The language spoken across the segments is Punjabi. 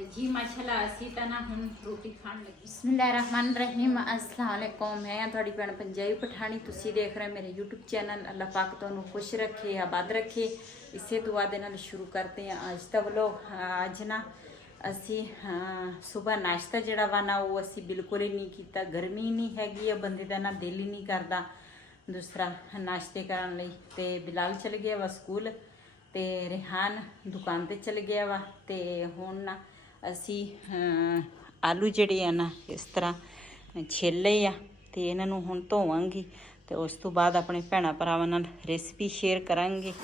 जी माशाल्लाह ਅਸੀਂ ਤਾਂ ਨਾ ਹੁਣ ਰੋਟੀ ਖਾਣ ਲੱਗੀ। ਬਿਸਮਿਲ੍ਲਾਹਿਰਰਹਿਮਾਨਿਰਰਹੀਮ अस्सलाम वालेकुम। मैं ਤੁਹਾਡੀ ਭੈਣ पंजाबी पठानी। ਤੁਸੀਂ ਦੇਖ ਰਹੇ ਮੇਰੇ YouTube चैनल। अल्लाह पाक ਤੁਹਾਨੂੰ खुश रखे आबाद रखे। इसे दुआ ਦੇ ਨਾਲ ਸ਼ੁਰੂ ਕਰਦੇ ਹਾਂ ਅੱਜ ਦਾ ਵਲੋਗ। ਅੱਜ ਨਾ ਅਸੀਂ ਸਵੇਰ ਨਾਸ਼ਤਾ ਜਿਹੜਾ ਵਾ ਨਾ ਉਹ ਅਸੀਂ ਬਿਲਕੁਲ ਹੀ ਨਹੀਂ ਕੀਤਾ। ਗਰਮੀ ਨਹੀਂ ਹੈਗੀ ਆ, ਬੰਦੇ ਦਾ ਨਾ ਦਿਲ ਹੀ ਨਹੀਂ ਕਰਦਾ ਦੂਸਰਾ ਨਾਸ਼ਤੇ ਕਰਨ ਲਈ। ਤੇ ਬਿਲਾਲ ਚਲ ਗਿਆ ਵਾ ਸਕੂਲ ਤੇ ਰਿਹਾਨ ਦੁਕਾਨ ਤੇ ਚਲ ਗਿਆ ਵਾ। ਤੇ ਹੁਣ ਨਾ ਅਸੀਂ ਆਲੂ ਜਿਹੜੇ ਆ ਨਾ ਇਸ ਤਰ੍ਹਾਂ ਛਿੱਲੇ ਆ ਤੇ ਇਹਨਾਂ ਨੂੰ ਹੁਣ ਧੋਵਾਂਗੀ ਤੇ ਉਸ ਤੋਂ ਬਾਅਦ ਆਪਣੇ ਭੈਣਾਂ ਭਰਾਵਾਂ ਨਾਲ ਰੈਸਪੀ ਸ਼ੇਅਰ ਕਰਾਂਗੇ।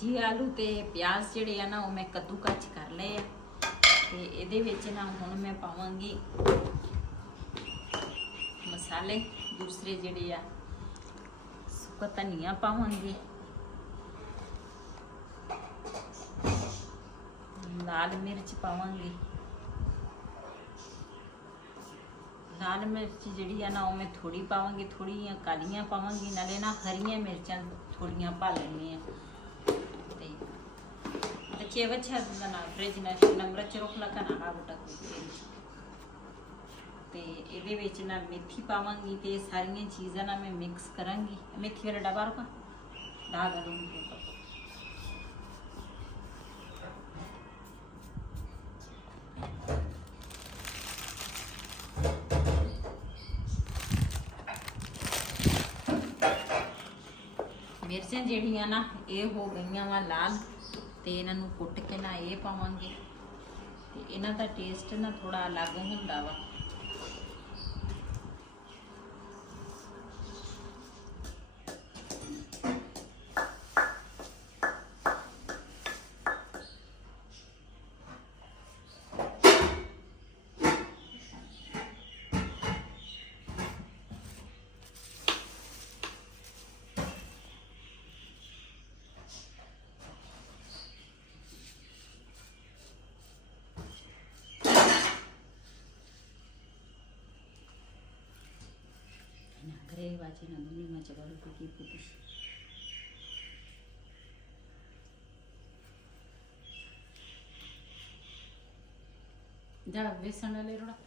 जी आलू ते प्याज ਜਿਹੜੇ ਆ ਨਾ ਉਹ ਮੈਂ ਕੱਦੂਕਸ ਕਰ ਲਏ ਆ ਤੇ ਇਹਦੇ ਵਿੱਚ ਨਾ ਹੁਣ ਮੈਂ ਪਾਵਾਂਗੀ ਮਸਾਲੇ ਦੂਸਰੇ ਜਿਹੜੇ ਆ ਸੁੱਕਾ ਧਨੀਆ ਪਾਵਾਂਗੀ, ਲਾਲ ਮਿਰਚ ਪਾਵਾਂਗੀ। लाल मिर्च जी ना वो मैं थोड़ी पावांगी, थोड़ी कालियां पावांगी, नाले ना हरिया मिर्चा थोड़िया पा लेनी। बच्चे बच्चा ना फ्रिज नंबर च रुक लगा ना बूटा तो ये ना मेथी पावांगी तो सारिया चीज़ा ना मैं मिक्स करांगी। मेथी वाला डब्बा रुका डाल दूँगी। मिर्चां ਜਿਹੜੀਆਂ ना ये हो गई वा लाल तो इन्हों कुट के ना ये पावांगे तो इन्हों का टेस्ट ना थोड़ा अलग होंदा वा। Baca nanti macam baru pergi putih. Dah besan dah leru dah.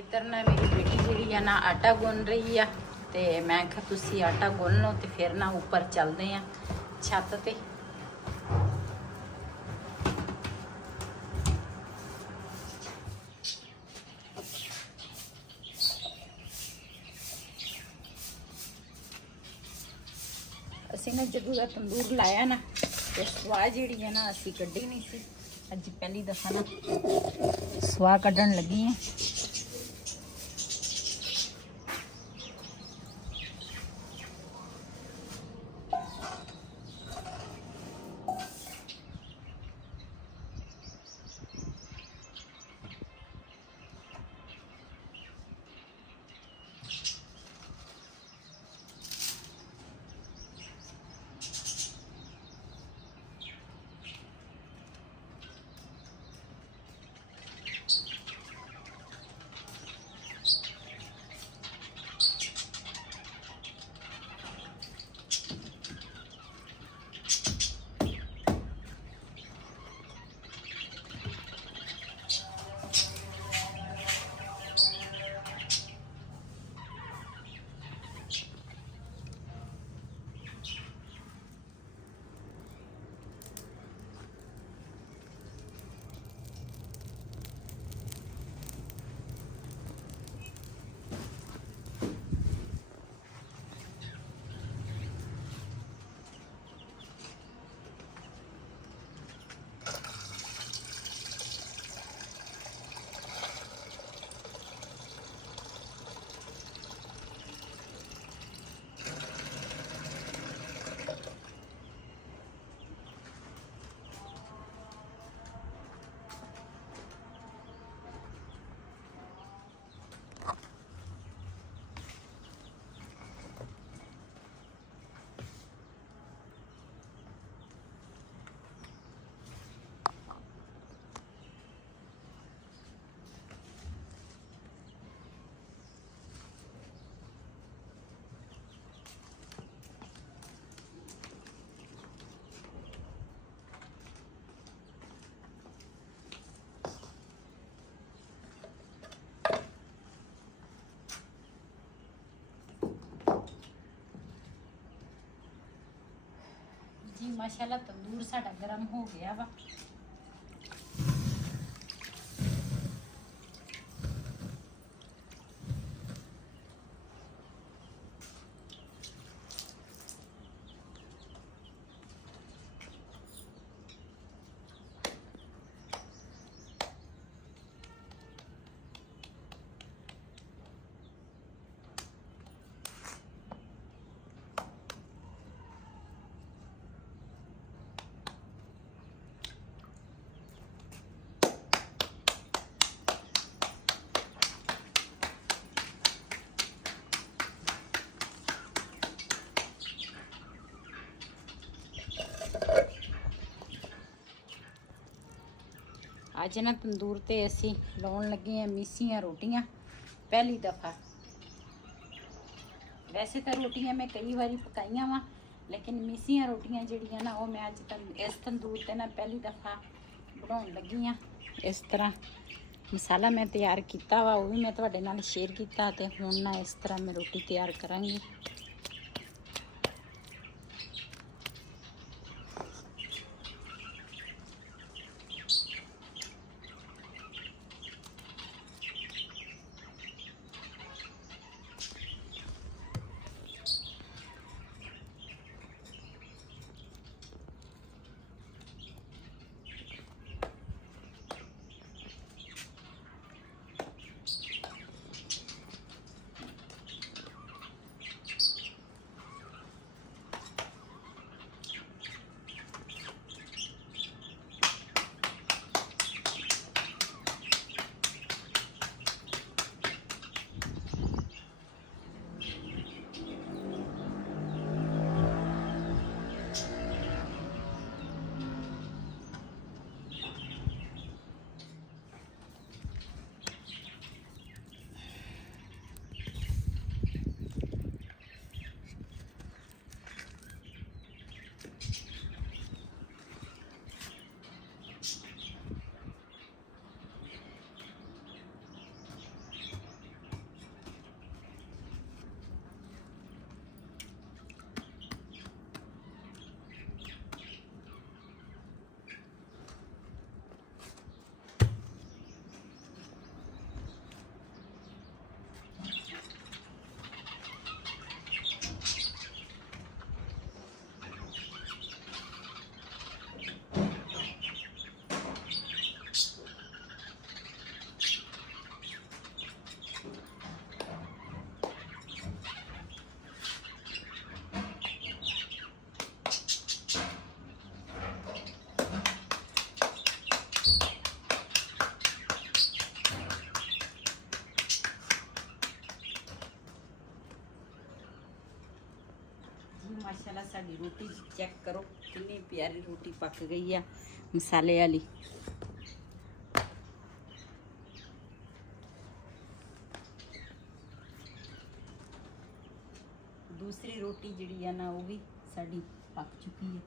इधर ना मेरी बेटी जी ना आटा गुन रही है तो मैं क्या तुसी आटा गुन लो तो फिर ना ऊपर चलते हैं छत ते। असी ना जदों का तंदूर लाया ना तो स्वाह जी है ना असी कढ़ी नहीं सी। अज पहली दफा ना स्वाह कढ़न लगी है। ਮਾਸ਼ਾਅੱਲਾ ਤੰਦੂਰ ਸਾਡਾ ਗਰਮ ਹੋ ਗਿਆ ਵਾ। ਅੱਜ ਨਾ ਤੰਦੂਰ ਤੇ ਅਸੀਂ ਲਾਉਣ ਲੱਗੇ ਆ ਮਿੱਸੀਆਂ ਰੋਟੀਆਂ ਪਹਿਲੀ ਦਫਾ। ਵੈਸੇ ਤਾਂ ਰੋਟੀਆਂ ਮੈਂ ਕਈ ਵਾਰੀ ਪਕਾਈਆਂ ਵਾ, ਲੇਕਿਨ ਮਿੱਸੀਆਂ ਰੋਟੀਆਂ ਜਿਹੜੀਆਂ ਨਾ ਉਹ ਮੈਂ ਅੱਜ ਇਸ ਤੰਦੂਰ ਤੇ ਨਾ ਪਹਿਲੀ ਦਫਾ ਬਣਾਉਣ ਲੱਗੀ ਆ। ਇਸ ਤਰ੍ਹਾਂ ਮਸਾਲਾ ਮੈਂ ਤਿਆਰ ਕੀਤਾ ਵਾ, ਉਹ ਵੀ ਮੈਂ ਤੁਹਾਡੇ ਨਾਲ ਸ਼ੇਅਰ ਕੀਤਾ, ਤੇ ਹੁਣ ਨਾ ਇਸ ਤਰ੍ਹਾਂ ਮੈਂ ਰੋਟੀ ਤਿਆਰ ਕਰਾਂਗੀ। माशाल्लाह साड़ी रोटी चेक करो कितनी प्यारी रोटी पक गई है मसाले वाली। दूसरी रोटी जिहड़ी है ना वो भी साड़ी पक चुकी है,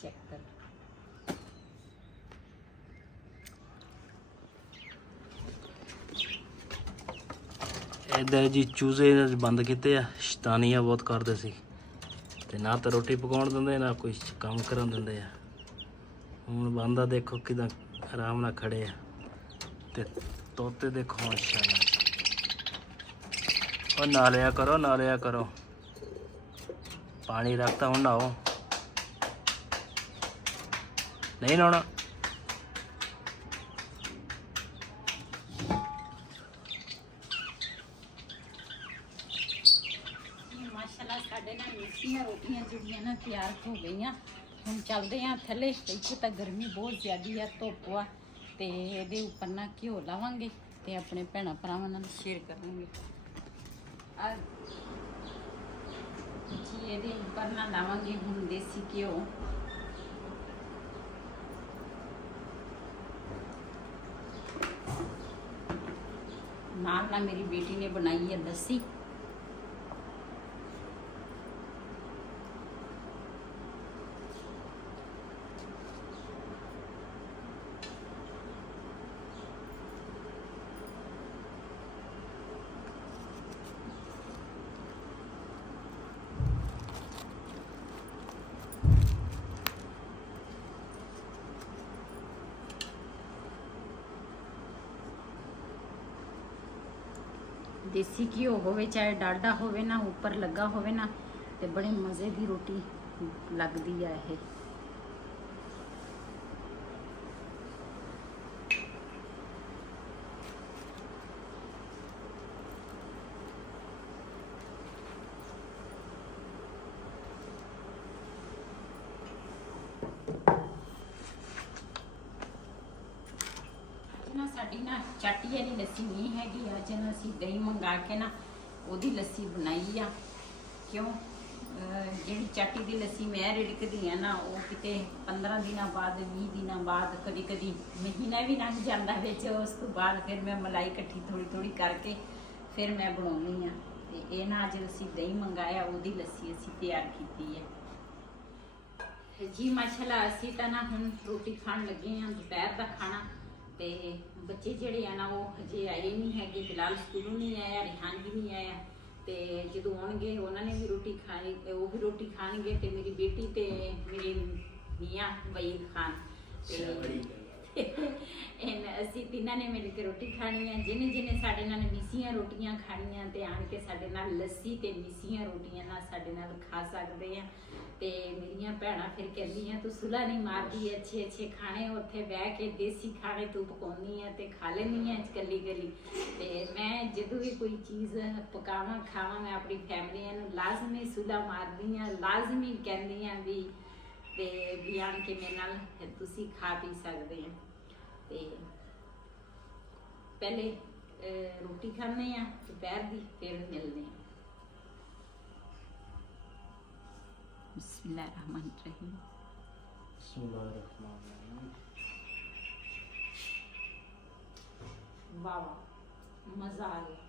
चेक करो। इधर जी चूजे बंद किते आ, शैतानियां बहुत करते सी ते ना तो रोटी पकाउण दिंदे ना कोई काम करन दिंदे आ। हुण बंदा देखो किदां आराम नाल खड़े आ ते तोते देखो माशाअल्लाह। और नालिया करो पानी रखता हुण नहाओ, नहीं नहाउणा। ਸਾਡੇ ਨਾਲ ਮਿੱਸੀਆਂ ਰੋਟੀਆਂ ਜਿਹੜੀਆਂ ਨਾ ਤਿਆਰ ਹੋ ਗਈਆਂ। ਹੁਣ ਚੱਲਦੇ ਆ ਥੱਲੇ, ਇੱਥੇ ਤਾਂ ਗਰਮੀ ਬਹੁਤ ਜ਼ਿਆਦੀ ਆ, ਧੁੱਪ ਆ, ਤੇ ਇਹਦੇ ਉੱਪਰ ਨਾ ਘਿਓ ਲਾਵਾਂਗੇ ਤੇ ਆਪਣੇ ਭੈਣਾਂ ਭਰਾਵਾਂ ਨਾਲ ਸ਼ੇਅਰ ਕਰਾਂਗੇ। ਜੀ ਇਹਦੇ ਉੱਪਰ ਨਾ ਲਾਵਾਂਗੇ ਹੁਣ ਦੇਸੀ ਘਿਓ। ਨਾਲ ਮੇਰੀ ਬੇਟੀ ਨੇ ਬਣਾਈ ਹੈ ਲੱਸੀ। ਦੇਸੀ ਘਿਓ ਹੋਵੇ ਚਾਹੇ ਡਾਲਡਾ ਹੋਵੇ ਨਾ, ਉੱਪਰ ਲੱਗਾ ਹੋਵੇ ਨਾ, ਤੇ ਬੜੇ ਮਜ਼ੇ ਦੀ ਰੋਟੀ ਲੱਗਦੀ ਆ ਇਹ। ਨਾ ਸਾਡੀ ਨਾ ਚਾਟੀ ਵਾਲੀ ਲੱਸੀ ਨਹੀਂ ਹੈਗੀ, ਅੱਜ ਨਾ ਅਸੀਂ ਦਹੀਂ ਮੰਗਾ ਕੇ ਨਾ ਉਹਦੀ ਲੱਸੀ ਬਣਾਈ ਆ। ਕਿਉਂ ਜਿਹੜੀ ਚਾਟੀ ਦੀ ਲੱਸੀ ਮੈਂ ਰਿੜਕਦੀ ਆ ਨਾ, ਉਹ ਕਿਤੇ 15 ਦਿਨਾਂ ਬਾਅਦ, 20 ਦਿਨਾਂ ਬਾਅਦ, ਕਦੀ ਕਦੀ ਮਹੀਨਾ ਵੀ ਲੰਘ ਜਾਂਦਾ ਵਿੱਚ। ਉਸ ਤੋਂ ਬਾਅਦ ਫਿਰ ਮੈਂ ਮਲਾਈ ਇਕੱਠੀ ਥੋੜੀ ਥੋੜੀ ਕਰਕੇ ਫਿਰ ਮੈਂ ਬਣਾਉਣੀ ਆ। ਤੇ ਇਹ ਨਾ ਅੱਜ ਅਸੀਂ ਦਹੀਂ ਮੰਗਾਇਆ, ਉਹਦੀ ਲੱਸੀ ਅਸੀਂ ਤਿਆਰ ਕੀਤੀ ਹੈ ਜੀ। ਮਾਸ਼ਾਅੱਲਾ ਅਸੀਂ ਤਾਂ ਨਾ ਹੁਣ ਰੋਟੀ ਖਾਣ ਲੱਗੇ ਆ, ਦੁਪਹਿਰ ਦਾ ਖਾਣਾ। ਤੇ ਬੱਚੇ ਜਿਹੜੇ ਆ ਨਾ ਉਹ ਹਜੇ ਆਏ ਨਹੀਂ ਹੈਗੇ, ਬਿਲਾਲ ਸਕੂਲੋਂ ਨਹੀਂ ਆਇਆ, ਰਿਹਾਨ ਵੀ ਨਹੀਂ ਆਇਆ। ਤੇ ਜਦੋਂ ਆਉਣਗੇ ਉਹਨਾਂ ਨੇ ਵੀ ਰੋਟੀ ਖਾਣੀ, ਉਹ ਵੀ ਰੋਟੀ ਖਾਣਗੇ। ਤੇ ਮੇਰੀ ਬੇਟੀ ਤੇ ਮੇਰੇ ਮੀਆਂ ਵਹੀਦ ਖਾਨ ਤੇ ਅਸੀਂ ਤਿੰਨਾਂ ਨੇ ਮਿਲ ਕੇ ਰੋਟੀ ਖਾਣੀ ਹੈ। ਜਿਹਨੇ ਸਾਡੇ ਨਾਲ ਮਿੱਸੀਆਂ ਰੋਟੀਆਂ ਖਾਣੀਆਂ ਤੇ ਆਣ ਕੇ ਸਾਡੇ ਨਾਲ ਲੱਸੀ ਤੇ ਮਿੱਸੀਆਂ ਰੋਟੀਆਂ ਨਾਲ ਸਾਡੇ ਨਾਲ ਖਾ ਸਕਦੇ ਆ। ਤੇ ਮੇਰੀਆਂ ਭੈਣਾਂ ਫਿਰ ਕਹਿੰਦੀਆਂ ਤੂੰ ਸੁਲਾ ਨਹੀਂ ਮਾਰਦੀ, ਅੱਛੇ ਅੱਛੇ ਖਾਣੇ ਉੱਥੇ ਬਹਿ ਕੇ ਦੇਸੀ ਖਾਣੇ ਤੂੰ ਪਕਾਉਣੀ ਆ ਤੇ ਖਾ ਲੈਂਦੀ ਆ ਇਕੱਲੀ ਇਕੱਲੀ। ਤੇ ਮੈਂ ਜਦੋਂ ਵੀ ਕੋਈ ਚੀਜ਼ ਪਕਾਵਾਂ ਖਾਵਾਂ, ਮੈਂ ਆਪਣੀ ਫੈਮਲੀਆਂ ਨੂੰ ਲਾਜ਼ਮੀ ਸੁਲਾ ਮਾਰਦੀ ਆ, ਲਾਜ਼ਮੀ ਕਹਿੰਦੀ ਆ ਵੀ ਤੇ ਵੀ ਆਣ ਕੇ ਮੇਰੇ ਨਾਲ ਤੁਸੀਂ ਖਾ ਪੀ ਸਕਦੇ ਆ। ਤੇ ਪਹਿਲੇ ਰੋਟੀ ਖਾਣੇ ਆ ਦੁਪਹਿਰ ਦੀ, ਫਿਰ ਮਿਲਦੇ ਆ। बिस्मिल्लाहिर्रहमानिर्रहीम। वाह मजा आ गया।